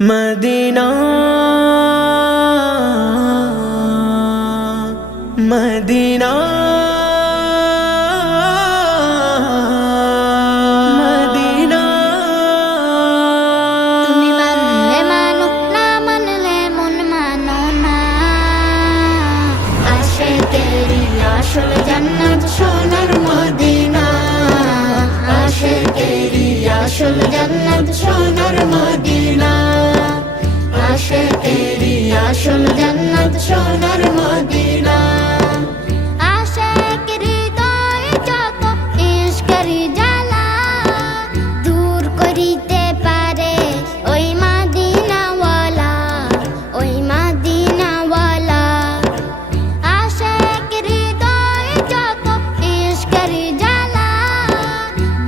Medina Medina Medina তুমি মানলে মানো না মানলে মন মানো না আশিকেরি আসল জান্নাত সোনার মদিনা আশিকেরি আসল জান্নাত সোনার মদিনা আশিকেরি আসল জান্নাত সোনার মদিনা আশিকের হৃদয়ে যত ইশকের জ্বালা দূর করিতে পারে ওই মদিনাওয়ালা ওই মদিনাওয়ালা আশিকের হৃদয়ে যত ইশকের জ্বালা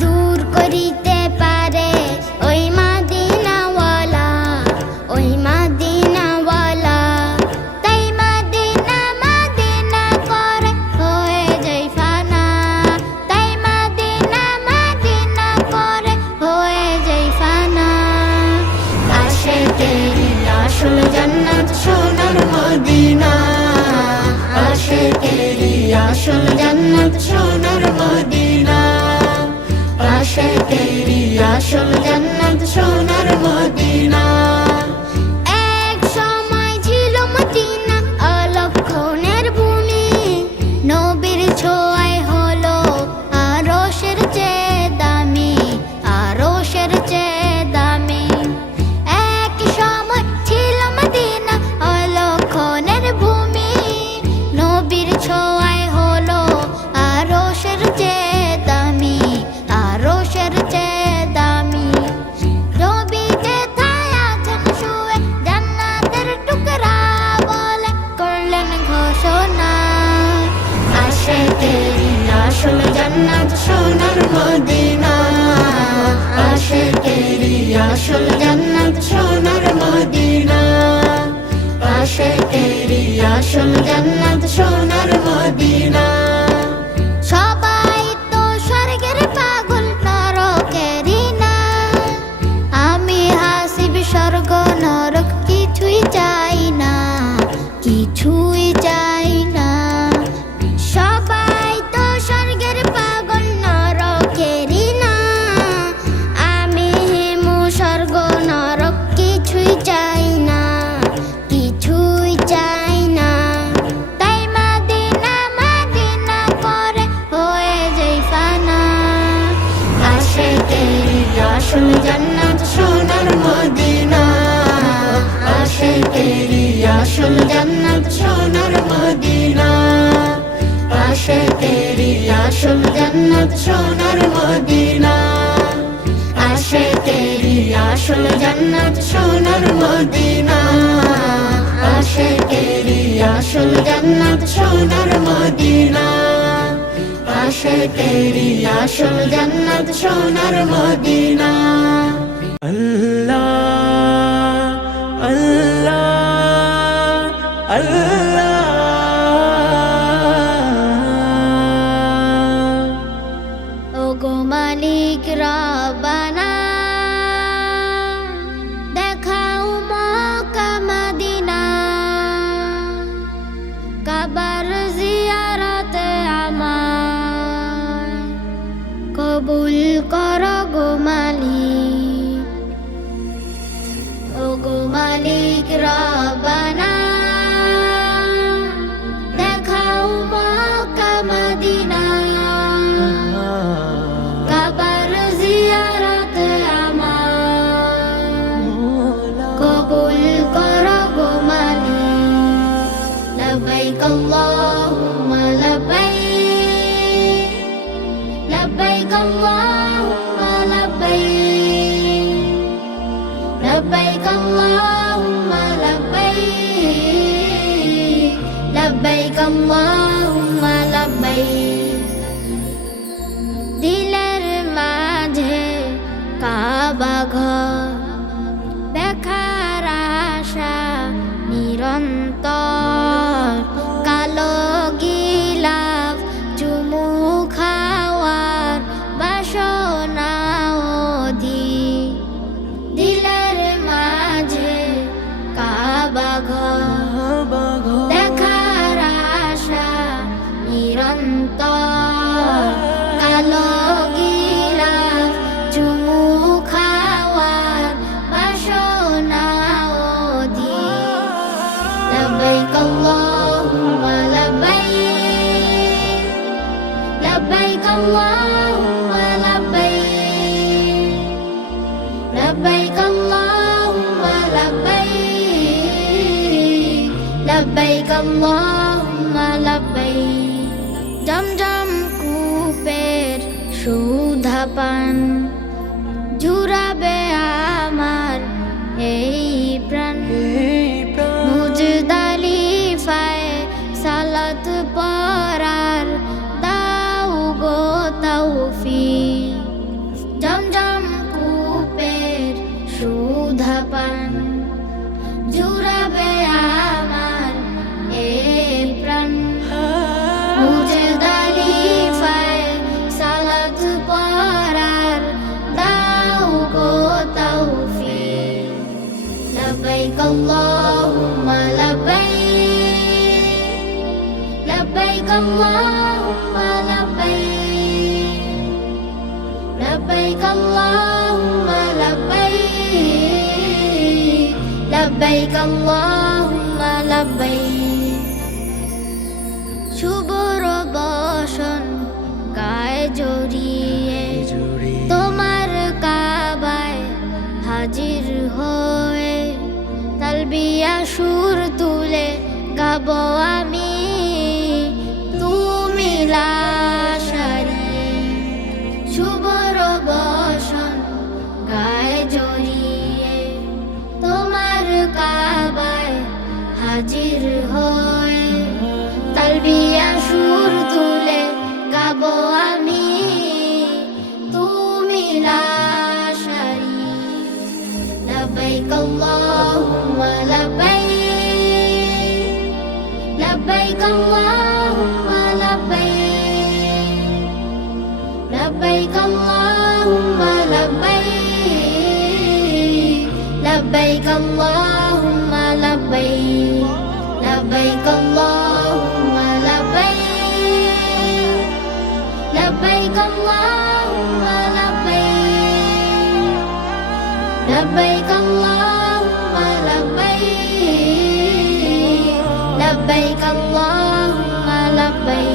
দূর করিতে পারে ওই মদিনাওয়ালা ওই মদিনাওয়ালা তাই মদিনা মদিনা করে হয়ে যাই ফানা তাই মদিনা মদিনা করে হয়ে যাই ফানা আশিকেরি আসল জান্নাত সোনার মদিনা আশিকেরি আসল জান্নাত সোনার মদিনা আশিকেরি আসল জান্নাত সোনার মদিনা এক সময় ছিল মদিনা অলক্ষণের ভূমি নবীর ছোঁয়ায় হলো আরশের চেয়ে দামি আরশের চেয়ে দামি এক সময় ছিল মদিনা অলক্ষণের ভূমি নবীর ছোঁয়ায় হলো আরশের চেয়ে দামি আরশের চেয়ে দামি নবী যেথায় আছেন শুয়ে জান্নাতের টুকরা বলে করলেন ঘোষণা আশিকেরি আসল জান্নাত সোনার মদিনা আশিকেরি আসল জান্নাত সোনার মদিনা আশিকেরি আসল জান্নাত সোনার মদিনা সবাই তো স্বর্গের পাগল নরকেরই না আমি হাসিব স্বর্গ নরক কিছুই চাই না কিছুই চাই না সবাই তো স্বর্গের পাগল নরকেরই না আমি হিমু স্বর্গ নরক কিছুই চাই না কিছুই চাই না তাই মদিনা মদিনা করে হয়ে যাই ফানা আশিকেরি আসল জান্নাত সোনার মদিনা আশিকেরি আসল জান্নাত সোনার মদিনা আশিকেরি আসল জান্নাত সোনার মদিনা আশিকেরি আসল জান্নাত সোনার মদিনা আশিকেরি আসল জান্নাত সোনার মদিনা আশিকেরি আসল জান্নাত সোনার মদিনা আল্লাহ আল্লাহ আল্লাহ ওগো মালিক রব্বানা দেখাও মক্কা মদিনা কাবার জিয়ারতে আমার কবুল করো গো মালিক ওগো মালিক রব্বানা দেখাও মক্কা মদিনা কাবার জিয়ারতে আমার কবুল করো গো মালিক লব্বাইক আল্লাহুম্মা লব্বাইক লব্বাইক আল্লাহুম্মা লব্বাইক লব্বাইক আল্লাহুম্মা লব্বাইক লব্বাইক আল্লাহুম্মা লব্বাইক দিলের মাঝে কাবা ঘর দেখার আশা নিরন্তর কালো গিলাফ চুমু খাওয়ার বাসনা অধিক দিলের মাঝে আল্লাহুম্মা লাব্বাইক জমজম কূপের সুধা পান জুড়াবে আমার এই প্রাণ মুজদালিফায় সালাত পড়ার দাও গো তৌফিক জমজম কূপের সুধা পান জুড়াবে আমার এই প্রাণ মুজদালিফায় সালাত পড়ার দাও গো তৌফিক লব্বাইক আল্লাহুম্মা লব্বাইক লব্বাইক আল্লাহুম্মা লব্বাইক লব্বাইক আল্লাহুম্মা লব্বাইক লব্বাইক আল্লাহুম্মা লব্বাইক শুভর বসন গায়ে জড়িয়ে তোমার কাবায় হাজির হয়ে তালবিয়া সুর তুলে গাবো আমি তুমি লাশারি শুভর বসন গায়ে জড়িয়ে তোমার কাবায় হাজির হয়ে তালবিয়া সুর তুলে গাবো আমি তুমি লাশারি লব্বাইক আল্লাহুম্মা লব্বাইক লব্বাইক আল্লাহুম্মা লব্বাইক লব্বাইক আল্লাহুম্মা লব্বাইক লব্বাইক আল্লাহুম্মা লব্বাইক লব্বাইক আল্লাহুম্মা লব্বাইক লব্বাইক আল্লাহুম্মা লব্বাইক লব্বাইক আল্লাহুম্মা লব্বাইক লব্বাইক আল্লাহুম্মা লব্বাইক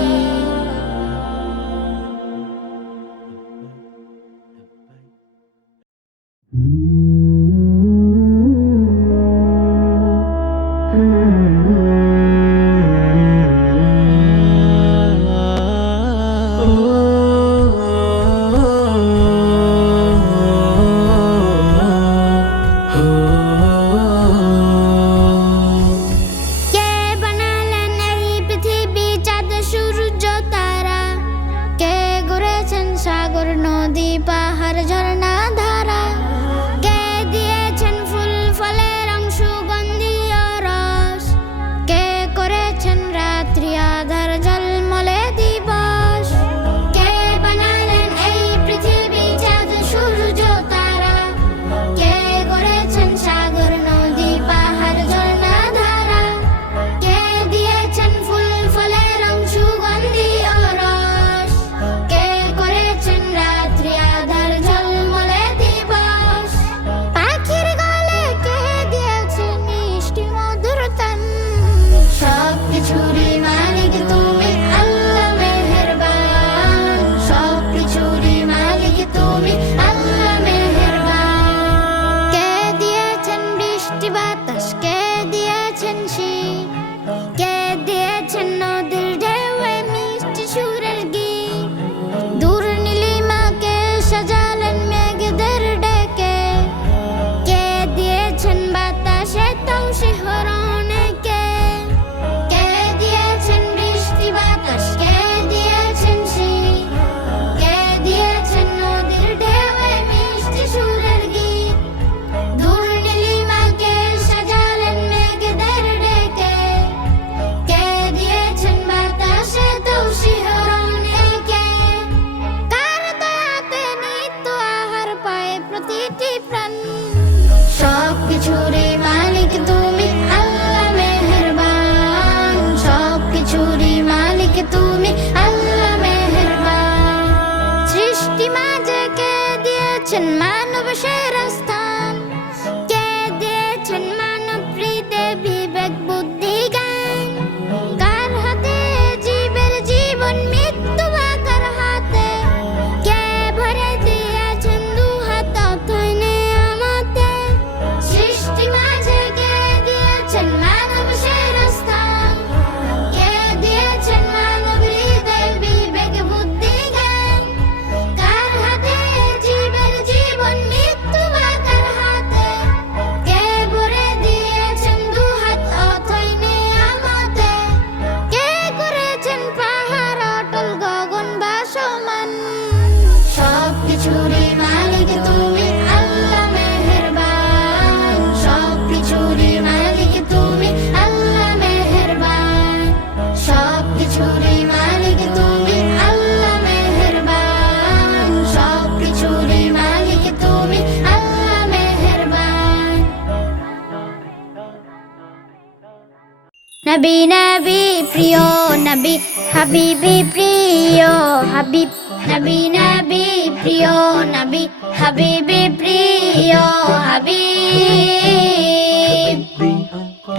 নবী নবী প্রিয় নবী হাবিবি প্রিয় হাবিব নবী নবী প্রিয় নবী হাবিবি প্রিয় হাবিব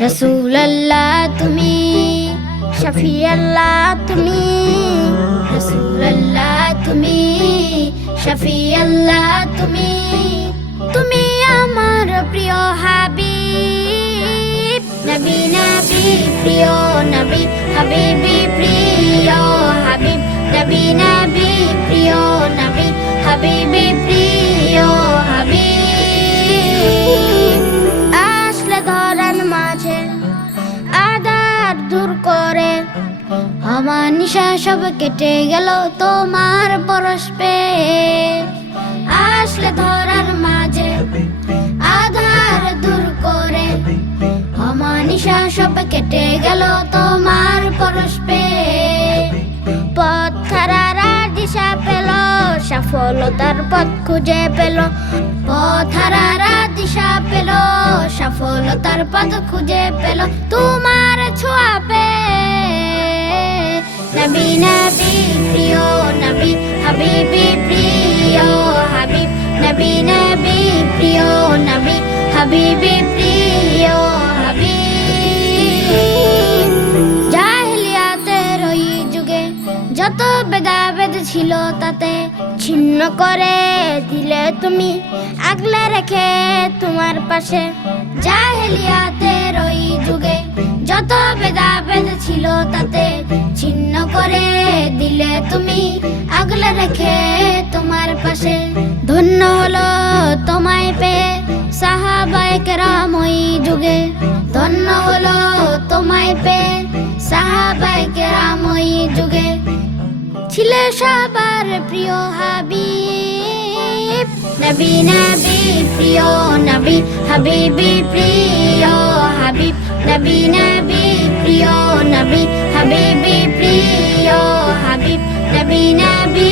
রসুল্লাহ তুমি শফি আল্লাহ তুমি রসুল্লাহ তুমি শফি আল্লাহ তুমি তুমি আমার প্রিয় হাবিব নবী নবী প্রিয় নবী হাবিবি প্রিয় হাবিব নবী নবী প্রিয় নবী হাবিবি প্রিয় হাবিব আসলে ধরার মাঝে আধার দূর করে আমার নিশা সব কেটে গেল তোমার পরশ পেয়ে আসলে ধরার মাঝে আধার দূর করে আমার নিশা সব কেটে গেল তোমার পরশ পেয়ে পথ হারার দিশা পেল সফলতার পথ খুঁজে পেল পথ হারার দিশা পেল সফলতার পথ খুঁজে পেল তোমার ছোঁয়া পেয়ে নবী নবী প্রিয় নবী হাবিবি প্রিয় হাবিব নবী নবী প্রিয় নবী হাবিবি প্রিয় হাবিব জাহেলিয়াতের ওই যুগে যত ভেদাভেদ ছিল তাতে ছিন্ন করে দিলে তুমি আগলে রেখে তোমার পাশে জাহেলিয়াতের ওই যুগে যত ভেদাভেদ ছিল তাতে ছিন্ন করে দিলে তুমি আগলে রেখে তোমার পাশে ধন্য হলো তোমায় পেয়ে সাহাবায়ে কেরাম ওই যুগে ধন্য হলো তোমায় পেয়ে সাহাবায়ে কেরাম ওই যুগে ছিলে সবার প্রিয় হাবিব নবী নবী প্রিয় নবী হাবিবি প্রিয় হাবিব নবী নবী প্রিয় নবী হাবিবি প্রিয় হাবিব নবী নবী